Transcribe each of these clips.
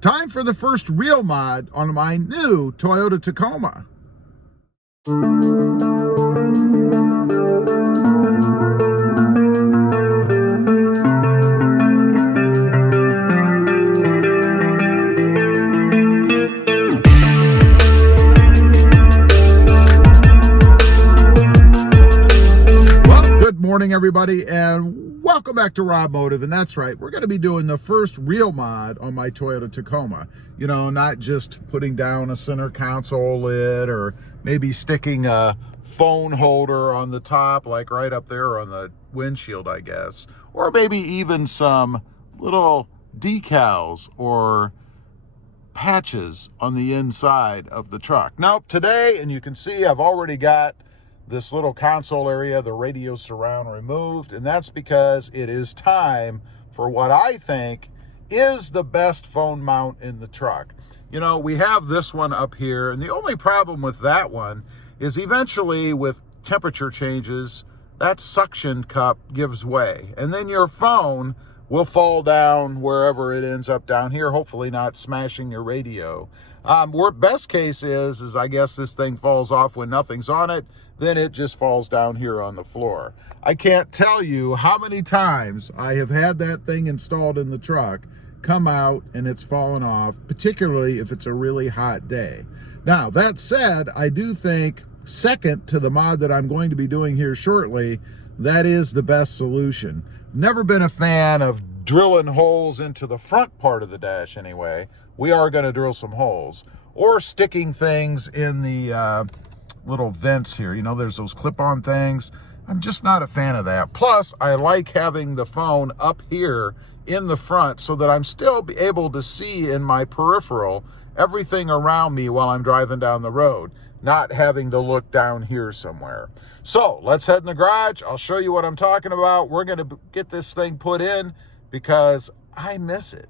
Time for the first real mod on my new Toyota Tacoma. Morning everybody, and welcome back to Robmotive. And that's right, we're going to be doing the first real mod on my Toyota Tacoma. You know, not just putting down a center console lid or maybe sticking a phone holder on the top, like right up there on the windshield, I guess, or maybe even some little decals or patches on the inside of the truck. Now today, and you can see I've already got this little console area, the radio surround, removed, and that's because it is time for what I think is the best phone mount in the truck. You know, we have this one up here, and the only problem with that one is eventually with temperature changes, that suction cup gives way, and then your phone will fall down wherever it ends up down here, hopefully not smashing your radio. Best case is I guess this thing falls off when nothing's on it, then it just falls down here on the floor. I can't tell you how many times I have had that thing installed in the truck, come out and it's fallen off, particularly if it's a really hot day. Now, that said, I do think second to the mod that I'm going to be doing here shortly, that is the best solution. Never been a fan of drilling holes into the front part of the dash anyway. We are going to drill some holes, or sticking things in the little vents here. You know, there's those clip-on things. I'm just not a fan of that. Plus, I like having the phone up here in the front so that I'm still able to see in my peripheral everything around me while I'm driving down the road, not having to look down here somewhere. So let's head in the garage. I'll show you what I'm talking about. We're going to get this thing put in because I miss it.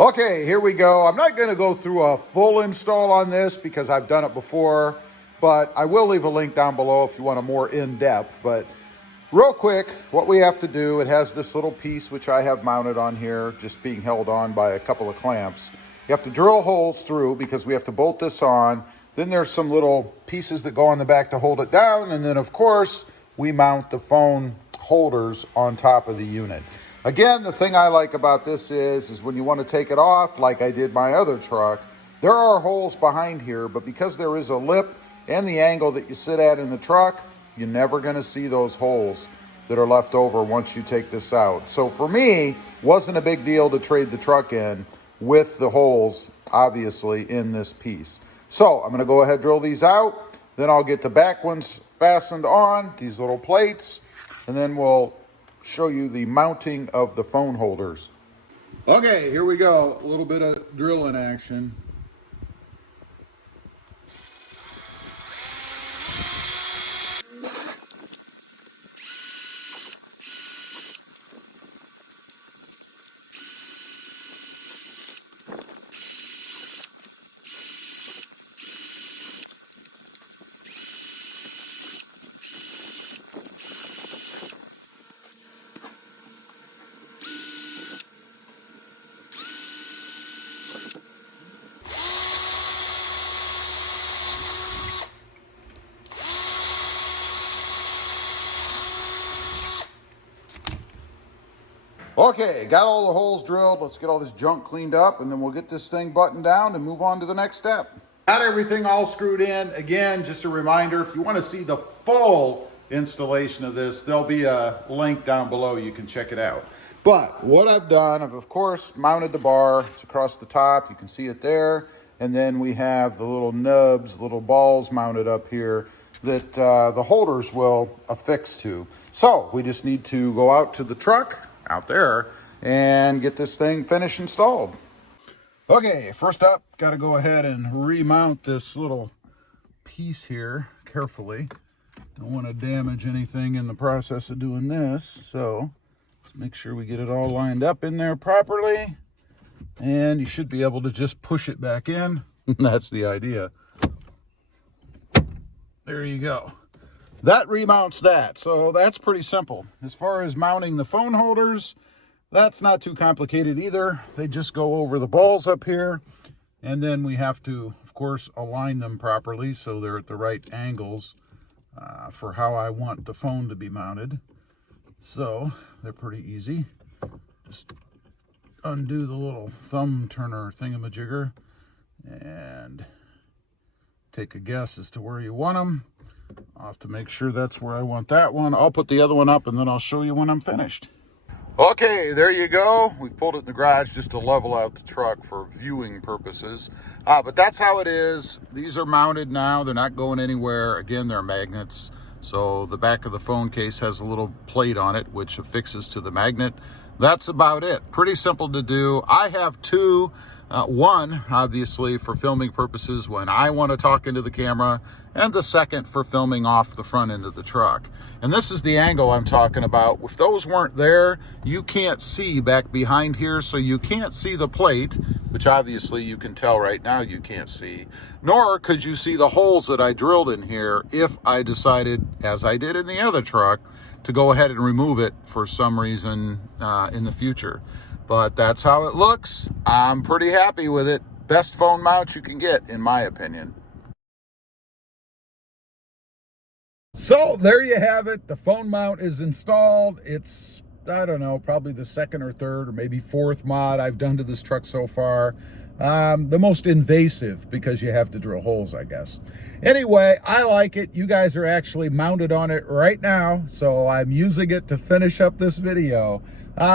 Okay, here we go. I'm not going to go through a full install on this because I've done it before, but I will leave a link down below if you want a more in-depth. But real quick, what we have to do, it has this little piece which I have mounted on here, just being held on by a couple of clamps. You have to drill holes through because we have to bolt this on. Then there's some little pieces that go on the back to hold it down. And then, of course, we mount the phone holders on top of the unit. Again, the thing I like about this is when you want to take it off, like I did my other truck, there are holes behind here, but because there is a lip and the angle that you sit at in the truck, you're never going to see those holes that are left over once you take this out. So for me, wasn't a big deal to trade the truck in with the holes, obviously, in this piece. So I'm going to go ahead and drill these out. Then I'll get the back ones fastened on, these little plates, and then we'll show you the mounting of the phone holders. Okay, here we go. A little bit of drilling action. Okay, got all the holes drilled. Let's get all this junk cleaned up, and then we'll get this thing buttoned down and move on to the next step. Got everything all screwed in. Again, just a reminder, if you want to see the full installation of this, there'll be a link down below. You can check it out. But what I've done, I've of course mounted the bar. It's across the top. You can see it there. And then we have the little nubs, little balls mounted up here that the holders will affix to. So we just need to go out to the truck out there and get this thing finished installed. Okay, first up, got to go ahead and remount this little piece here carefully. Don't want to damage anything in the process of doing this, so let's make sure we get it all lined up in there properly, and you should be able to just push it back in. That's the idea. There you go. That remounts that, so that's pretty simple. As far as mounting the phone holders, That's not too complicated either. They just go over the balls up here, and then we have to, of course, align them properly so they're at the right angles for how I want the phone to be mounted. So they're pretty easy. Just undo the little thumb turner thingamajigger and take a guess as to where you want them. I'll have to make sure that's where I want that one. I'll put the other one up and then I'll show you when I'm finished. Okay, there you go. We've pulled it in the garage just to level out the truck for viewing purposes. But that's how it is. These are mounted now. They're not going anywhere. Again, they're magnets. So the back of the phone case has a little plate on it, which affixes to the magnet. That's about it. Pretty simple to do. I have two. One, obviously, for filming purposes when I want to talk into the camera, and the second for filming off the front end of the truck. And this is the angle I'm talking about. If those weren't there, you can't see back behind here, so you can't see the plate, which obviously you can tell right now you can't see, nor could you see the holes that I drilled in here if I decided, as I did in the other truck, to go ahead and remove it for some reason in the future. But that's how it looks. I'm pretty happy with it. Best phone mount you can get, in my opinion. So there you have it. The phone mount is installed. It's, I don't know, probably the second or third or maybe fourth mod I've done to this truck so far. The most invasive because you have to drill holes, I guess. Anyway, I like it. You guys are actually mounted on it right now, so I'm using it to finish up this video.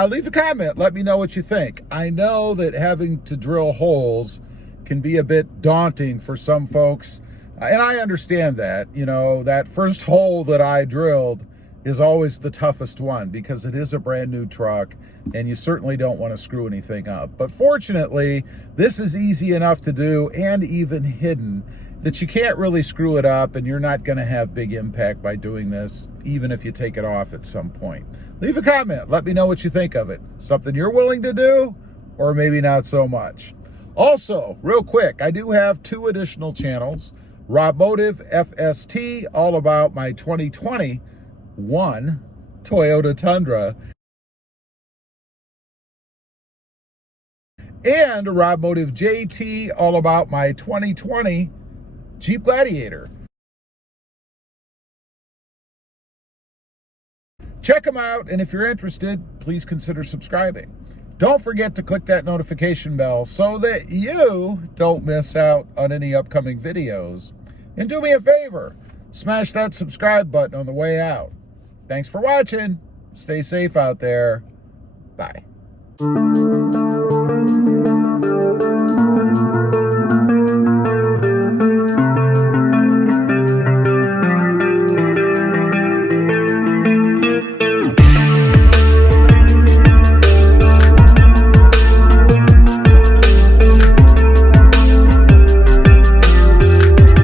Leave a comment. Let me know what you think. I know that having to drill holes can be a bit daunting for some folks, and I understand that. You know, that first hole that I drilled is always the toughest one because it is a brand new truck and you certainly don't want to screw anything up. But fortunately, this is easy enough to do and even hidden that you can't really screw it up, and you're not going to have big impact by doing this, even if you take it off at some point. Leave a comment. Let me know what you think of it. Something you're willing to do, or maybe not so much. Also, real quick, I do have two additional channels. Robmotive FST, all about my 2021 Toyota Tundra. And Robmotive JT, all about my 2020 Jeep Gladiator. Check them out, and if you're interested, please consider subscribing. Don't forget to click that notification bell so that you don't miss out on any upcoming videos. And do me a favor, smash that subscribe button on the way out. Thanks for watching. Stay safe out there. Bye.